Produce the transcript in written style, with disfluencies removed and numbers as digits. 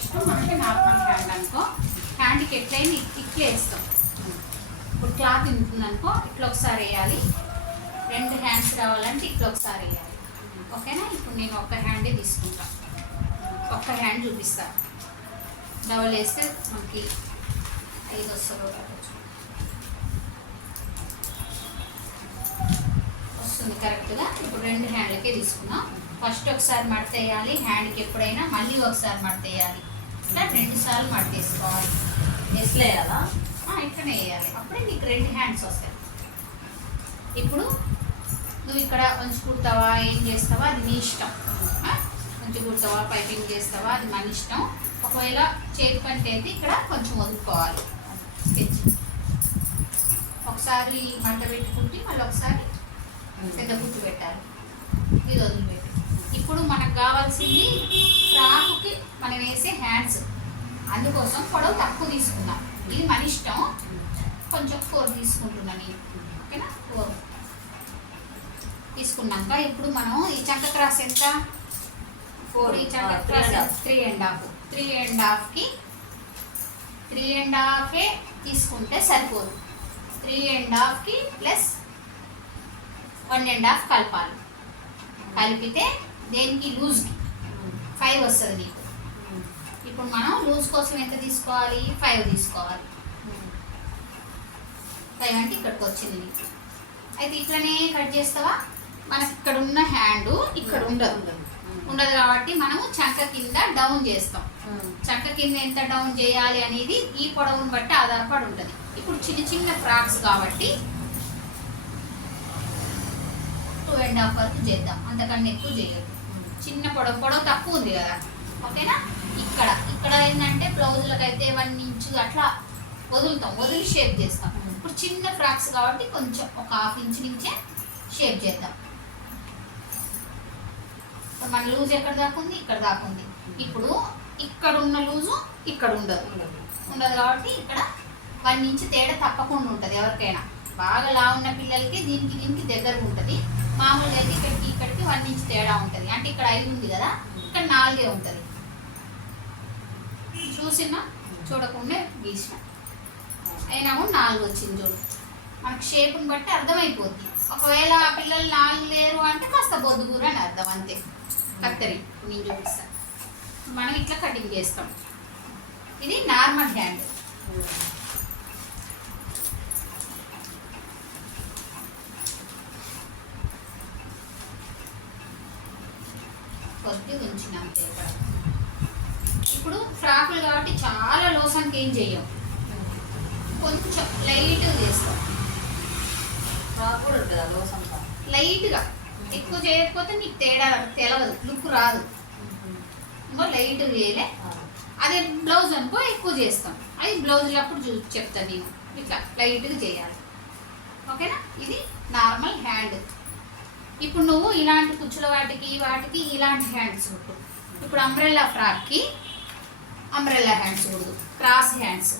First మనకి normal hand అనుకో, హ్యాండ్కి ఎట్లయినా ఇట్లా వేస్తాం. ఇప్పుడు క్లాత్ ఉంటుందనుకో ఇట్లా ఒకసారి వేయాలి, 2 హ్యాండ్స్ రావాలంటే ఇట్లా ఒకసారి వేయాలి. ఓకేనా? ఇప్పుడు నేను ఒక్క హ్యాండే తీసుకుంటా, ఒక్క హ్యాండ్ చూపిస్తా. డబల్ వేస్తే మనకి 5 వస్తుంది కరెక్ట్గా. ఇప్పుడు 2 హ్యాండ్లకే తీసుకున్నాం. ఫస్ట్ ఒకసారి మడత వేయాలి హ్యాండ్కి, ఎప్పుడైనా మళ్ళీ ఒకసారి మడత వేయాలి. ఇట్లా 2 సార్లు మడత వేసుకోవాలి. ఎట్లా వేయాలా? ఇట్లనే వేయాలి, అప్పుడే నీకు 2 హ్యాండ్స్ వస్తాయి. ఇప్పుడు నువ్వు ఇక్కడ కొంచెం కుడతావా, ఏం చేస్తావా అది నీ ఇష్టం. కొంచెం కుడతావా, పైపింగ్ చేస్తావా అది మన ఇష్టం. ఒకవేళ చేతి పని అయితే ఇక్కడ కొంచెం వదులుకోవాలి స్కెచ్. ఒకసారి మంట పెట్టుకుంటే మళ్ళీ ఒకసారి పెద్ద గుర్తు పెట్టాలి, ఇది వదిలిపెట్టి. ఇప్పుడు మనకు కావాల్సింది ఫ్రాక్కి మనం వేసే హ్యాండ్స్, అందుకోసం పొడవు తక్కువ తీసుకున్నాం. ఇది మన ఇష్టం, కొంచెం 4 తీసుకుంటున్నా నేను. ఓకేనా? 4 తీసుకున్నాక ఇప్పుడు మనం ఈ చంక క్రాస్ ఎంత, 4 ఈ చంక క్రాస్ 3.5. 3.5కి 3.5 తీసుకుంటే సరిపోదు. 3.5కి ప్లస్ 1.5 కలపాలి. కలిపితే దేనికి లూజ్కి 5 వస్తుంది నీకు. ఇప్పుడు మనం లూజ్ కోసం ఎంత తీసుకోవాలి, 5 తీసుకోవాలి. 5 అంటే ఇక్కడికి వచ్చింది నీకు. అయితే ఇట్లనే కట్ చేస్తావా, మనకి ఇక్కడ ఉన్న హ్యాండ్ ఇక్కడ ఉండదు కాబట్టి మనము చంక కింద డౌన్ చేస్తాం. చంక కింద ఎంత డౌన్ చేయాలి అనేది ఈ పొడవును బట్టి ఆధారపడి ఉంటుంది. ఇప్పుడు చిన్న చిన్న ఫ్రాక్స్ కాబట్టి 2.5 వరకు చేద్దాం, అంతకన్నా ఎక్కువ చేయదు. చిన్న పొడవు తక్కువ ఉంది కదా. ఓకేనా? ఇక్కడ ఏంటంటే బ్లౌజులకు అయితే 1 ఇంచ్ అట్లా వదులుతాం, వదిలి షేప్ చేస్తాం. ఇప్పుడు చిన్న ఫ్రాక్స్ కాబట్టి కొంచెం ఒక 1/2 ఇంచ్ నుంచే షేప్ చేద్దాం. మన లూజ్ ఎక్కడ దాకా ఉంది, ఇక్కడ దాకా ఉంది. ఇప్పుడు ఇక్కడ ఉన్న లూజు ఇక్కడ ఉండదు కాబట్టి ఇక్కడ 1 ఇంచ్ తేడా తప్పకుండా ఉంటుంది. ఎవరికైనా బాగా లా ఉన్న పిల్లలకి దీనికి దగ్గరగా ఉంటుంది. మామూలుగా అయితే ఇక్కడికి 1 ఇంచ్ తేడా ఉంటుంది. అంటే ఇక్కడ 5 ఉంది కదా, ఇక్కడ 4 ఉంటుంది. చూసినా చూడకుండా గీసిన అయినా కూడా 4 వచ్చింది చూడు. మనకు షేప్ని బట్టి అర్థమైపోద్ది. ఒకవేళ ఆ పిల్లలు 4 లేరు అంటే కాస్త బొద్దుగూర అని అర్థం, అంతే. కత్తరి నేను చూపిస్తాను. మనం ఇట్లా కటింగ్ చేస్తాం. ఇది నార్మల్ హ్యాండ్. కొద్ది ఉంచినాం ఇక్కడ. ఇప్పుడు ఫ్రాకులు కాబట్టి చాలా లోసంకి ఏం చెయ్యం, కొంచెం లైట్గా చేస్తాం. ఫ్రాక్ కూడా ఉంటుందా లోసం? లైట్గా, ఎక్కువ చేయకపోతే నీకు తేడా తెలవదు, లుక్ రాదు. ఇంకో లైట్గా చేయలే. అదే బ్లౌజ్ అనుకో ఎక్కువ చేస్తాం. అది బ్లౌజులప్పుడు చెప్తాను నేను, ఇట్లా లైట్గా చేయాలి. ఓకేనా? ఇది నార్మల్ హ్యాండ్. ఇప్పుడు నువ్వు ఇలాంటి కుచ్చుల వాటికి ఇలాంటి హ్యాండ్స్ కుట్టు. ఇప్పుడు అంబ్రెల్లా ఫ్రాక్కి అంబ్రెల్లా హ్యాండ్స్ కుడదు, క్రాస్ హ్యాండ్స్.